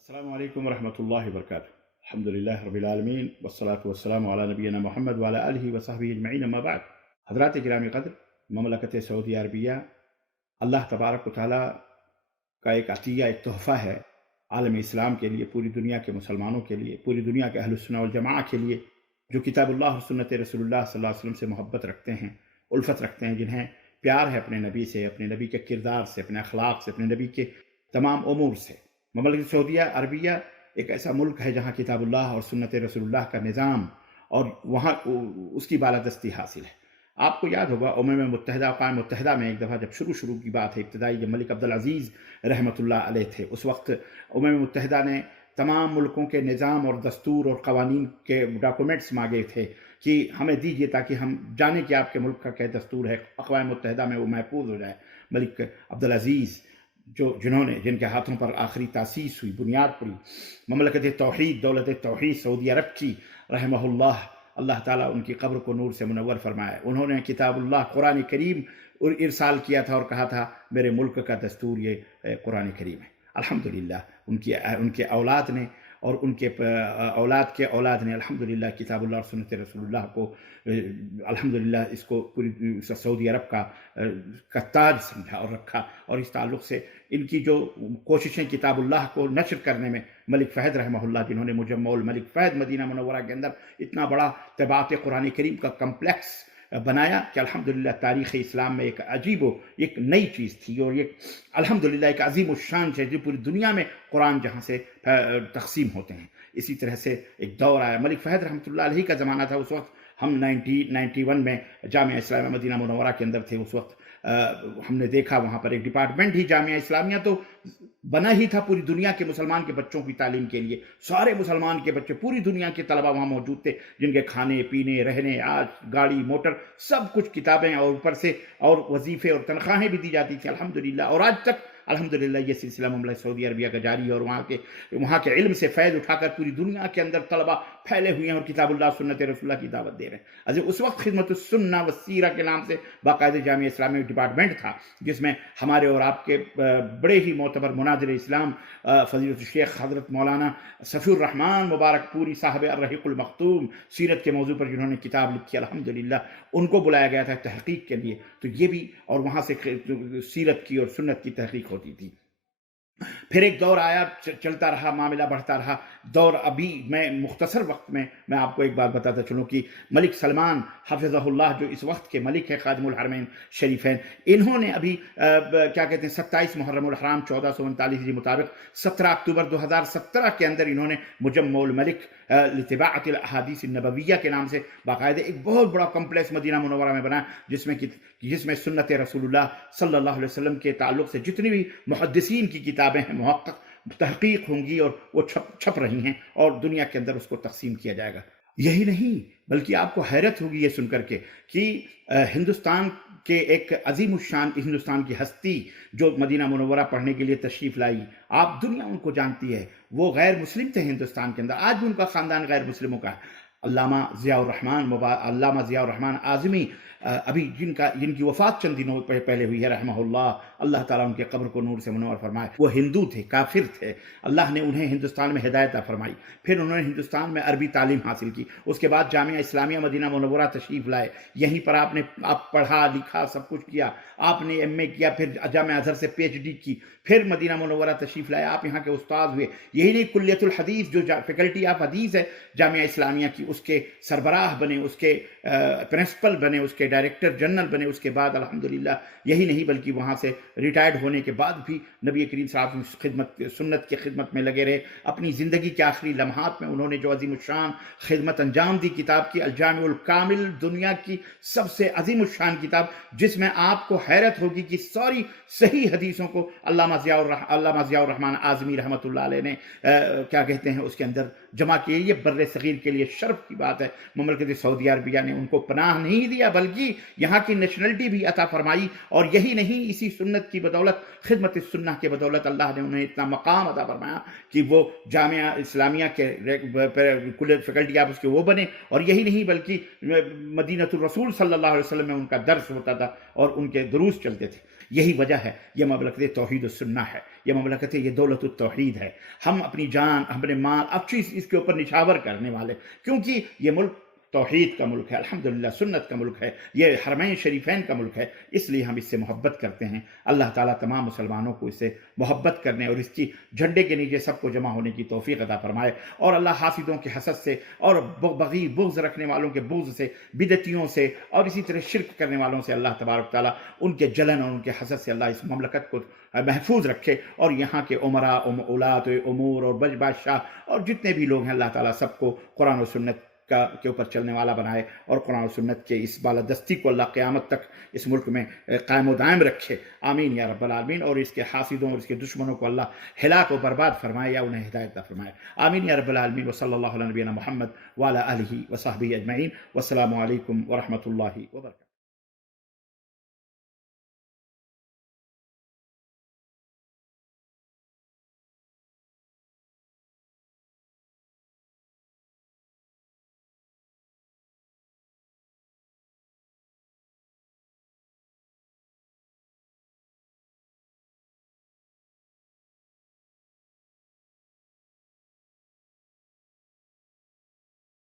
السلام علیکم ورحمۃ اللہ وبرکاتہ۔ الحمد للہ رب العالمین والصلاة والسلام علی نبینا محمد وعلی آلہ وصحبہ اجمعین، اما بعد۔ حضرات گرامی قدر، مملکت سعودی عربیہ اللہ تبارک و تعالیٰ کا ایک عطیہ، ایک تحفہ ہے عالم اسلام کے لیے، پوری دنیا کے مسلمانوں کے لیے، پوری دنیا کے اہل السنہ والجماعہ کے لیے، جو کتاب اللہ اور سنت رسول اللہ صلی اللہ علیہ وسلم سے محبت رکھتے ہیں، الفت رکھتے ہیں، جنہیں پیار ہے اپنے نبی سے، اپنے نبی کے کردار سے، اپنے اخلاق سے، اپنے نبی کے تمام امور سے۔ مملکت سعودیہ عربیہ ایک ایسا ملک ہے جہاں کتاب اللہ اور سنت رسول اللہ کا نظام اور وہاں اس کی بالادستی حاصل ہے۔ آپ کو یاد ہوگا اقوام متحدہ میں ایک دفعہ جب شروع کی بات ہے، ابتدائی جب ملک عبدالعزیز رحمۃ اللہ علیہ تھے، اس وقت متحدہ نے تمام ملکوں کے نظام اور دستور اور قوانین کے ڈاکومنٹس مانگے تھے کہ ہمیں دیجیے تاکہ ہم جانیں کہ آپ کے ملک کا کیا دستور ہے، اقوام متحدہ میں وہ محفوظ ہو جائے۔ ملک عبدالعزیز جن کے ہاتھوں پر آخری تاسیس ہوئی، بنیاد پڑی مملکت توحید، دولت توحید سعودی عرب کی، رحمہ اللہ، اللہ تعالیٰ ان کی قبر کو نور سے منور فرمائے۔ انہوں نے کتاب اللہ قرآن کریم ارسال کیا تھا اور کہا تھا میرے ملک کا دستور یہ قرآن کریم ہے۔ الحمدللہ ان کے اولاد نے اور ان کے اولاد کے اولاد نے الحمدللہ کتاب اللہ اور سنت رسول اللہ کو الحمدللہ اس کو پوری سعودی عرب کا تاج سمجھا اور رکھا، اور اس تعلق سے ان کی جو کوششیں کتاب اللہ کو نشر کرنے میں، ملک فہد رحمہ اللہ جنہوں نے مجمع الملک فہد مدینہ منورہ کے اندر اتنا بڑا طباعت قرآن کریم کا کمپلیکس بنایا کہ الحمدللہ تاریخ اسلام میں ایک عجیب و ایک نئی چیز تھی، اور یہ الحمدللہ ایک عظیم الشان ہے جو پوری دنیا میں قرآن جہاں سے تقسیم ہوتے ہیں۔ اسی طرح سے ایک دور آیا، ملک فہد رحمۃ اللہ علیہ کا زمانہ تھا، اس وقت ہم 1991 میں جامعہ اسلامیہ مدینہ منورہ کے اندر تھے۔ اس وقت ہم نے دیکھا وہاں پر ایک ڈپارٹمنٹ ہی جامعہ اسلامیہ تو بنا ہی تھا پوری دنیا کے مسلمان کے بچوں کی تعلیم کے لیے، سارے مسلمان کے بچے، پوری دنیا کے طلبہ وہاں موجود تھے، جن کے کھانے پینے رہنے، آج گاڑی موٹر سب کچھ، کتابیں اور اوپر سے اور وظیفے اور تنخواہیں بھی دی جاتی تھیں الحمدللہ۔ اور آج تک الحمدللہ یہ سلسلہ مملکت سعودی عربیہ کا جاری ہے، اور وہاں کے علم سے فیض اٹھا کر پوری دنیا کے اندر طلبہ پھیلے ہوئے ہیں اور کتاب اللہ سنت رسول اللہ کی دعوت دے رہے ہیں۔ اس وقت خدمت السنہ والسیرہ کے نام سے باقاعدہ جامعہ اسلامیہ ڈپارٹمنٹ تھا، جس میں ہمارے اور آپ کے بڑے ہی معتبر مناظر اسلام فضیلت الشیخ حضرت مولانا صفی الرحمان مبارک پوری صاحب الرحیق المختوم، سیرت کے موضوع پر جنہوں نے کتاب لکھی الحمدللہ، ان کو بلایا گیا تھا تحقیق کے لیے، تو یہ بھی، اور وہاں سے سیرت کی اور سنت کی تحقیق ہوتی تھی۔ پھر ایک دور آیا، چلتا رہا، معاملہ بڑھتا رہا دور۔ ابھی میں مختصر وقت میں آپ کو ایک بات بتاتا چلوں کہ ملک سلمان حفظہ اللہ جو اس وقت کے ملک ہے، خادم الحرمین شریفین، انہوں نے ابھی کیا کہتے ہیں 27 محرم الحرام 1439 کے مطابق 17 اکتوبر 2017 کے اندر انہوں نے مجمع الملک لطباعت الاحادیث النبویہ کے نام سے باقاعدہ ایک بہت بڑا کمپلیکس مدینہ منورہ میں بنا، جس میں سنت رسول اللہ صلی اللہ علیہ وسلم کے تعلق سے جتنی بھی محدثین کی کتابیں ہیں، محقق تحقیق ہوں گی اور وہ چھپ رہی ہیں، اور دنیا کے اندر اس کو تقسیم کیا جائے گا۔ یہی نہیں بلکہ آپ کو حیرت ہوگی یہ سن کر کے کہ ہندوستان کے ایک عظیم الشان ہندوستان کی ہستی جو مدینہ منورہ پڑھنے کے لیے تشریف لائی، آپ دنیا ان کو جانتی ہے، وہ غیر مسلم تھے ہندوستان کے اندر، آج بھی ان کا خاندان غیر مسلموں کا ہے۔ علامہ ضیاء الرحمن اعظمی، ابھی جن کی وفات چند دنوں پہلے ہوئی ہے رحمہ اللہ، اللہ تعالیٰ ان کے قبر کو نور سے منور فرمائے۔ وہ ہندو تھے، کافر تھے، اللہ نے انہیں ہندوستان میں ہدایت فرمائی، پھر انہوں نے ہندوستان میں عربی تعلیم حاصل کی، اس کے بعد جامعہ اسلامیہ مدینہ منورہ تشریف لائے، یہیں پر آپ پڑھا لکھا سب کچھ کیا، آپ نے ایم اے کیا، پھر جامعہ ازہر سے پی ایچ ڈی کی، پھر مدینہ منورہ تشریف لائے، آپ یہاں کے استاد ہوئے۔ یہی نہیں، کلیت الحدیث جو فیکلٹی آف حدیث ہے جامعہ اسلامیہ کی، اس کے سربراہ بنے، اس کے پرنسپل بنے، اس کے ڈائریکٹر جنرل بنے۔ اس کے بعد الحمدللہ یہی نہیں بلکہ وہاں سے ریٹائرڈ ہونے کے بعد بھی نبی کریم صلی اللہ علیہ وسلم سنت کی خدمت میں لگے رہے۔ اپنی زندگی کے آخری لمحات میں انہوں نے جو عظیم الشان خدمت انجام دی کتاب کی، الجامع الکامل، دنیا کی سب سے عظیم الشان کتاب، جس میں آپ کو حیرت ہوگی کہ ساری صحیح حدیثوں کو علامہ ضیاء الرحمن اعظمی رحمۃ اللہ علیہ نے کیا کہتے ہیں اس کے اندر جمع کیے۔ یہ بر صغیر کے لیے شرف کی بات ہے۔ مملکت سعودی عربیہ نے ان کو پناہ نہیں دیا بلکہ یہاں کی نیشنلٹی بھی عطا فرمائی، اور یہی نہیں، اسی سنت کی بدولت، خدمت السنہ کے بدولت اللہ نے انہیں اتنا مقام عطا فرمایا کہ وہ جامعہ اسلامیہ کے فیکلٹی آپ اس کے وہ بنے، اور یہی نہیں بلکہ مدینۃ الرسول صلی اللہ علیہ وسلم میں ان کا درس ہوتا تھا اور ان کے دروس چلتے تھے۔ یہی وجہ ہے یہ مملکت توحید السنہ ہے، یہ مملکت یہ دولت التوحید ہے۔ ہم اپنی جان، اپنے مال، اب چیز اس کے اوپر نچھاور کرنے والے، کیونکہ یہ ملک توحید کا ملک ہے، الحمدللہ سنت کا ملک ہے، یہ حرمین شریفین کا ملک ہے، اس لیے ہم اس سے محبت کرتے ہیں۔ اللہ تعالیٰ تمام مسلمانوں کو اس سے محبت کرنے اور اس کی جھنڈے کے نیچے سب کو جمع ہونے کی توفیق عطا فرمائے، اور اللہ حاسدوں کے حسد سے اور بغی بغض رکھنے والوں کے بغض سے، بدعتیوں سے اور اسی طرح شرک کرنے والوں سے اللہ تبارک تعالیٰ ان کے جلن اور ان کے حسد سے اللہ اس مملکت کو محفوظ رکھے، اور یہاں کے عمراء، اولاد امور اور بادشاہ اور جتنے بھی لوگ ہیں اللہ تعالیٰ سب کو قرآن و سنت کے اوپر چلنے والا بنائے، اور قرآن و سنت کے اس بالادستی کو اللہ قیامت تک اس ملک میں قائم و دائم رکھے، آمین یا رب العالمین، اور اس کے حاسدوں اور اس کے دشمنوں کو اللہ ہلاک و برباد فرمائے یا انہیں ہدایت عطا فرمائے، آمین یا رب العالمین۔ وصلی اللہ علی نبینا محمد وعلی آلہ وصحبہ اجمعین، والسلام علیکم ورحمۃ اللہ وبرکاتہ۔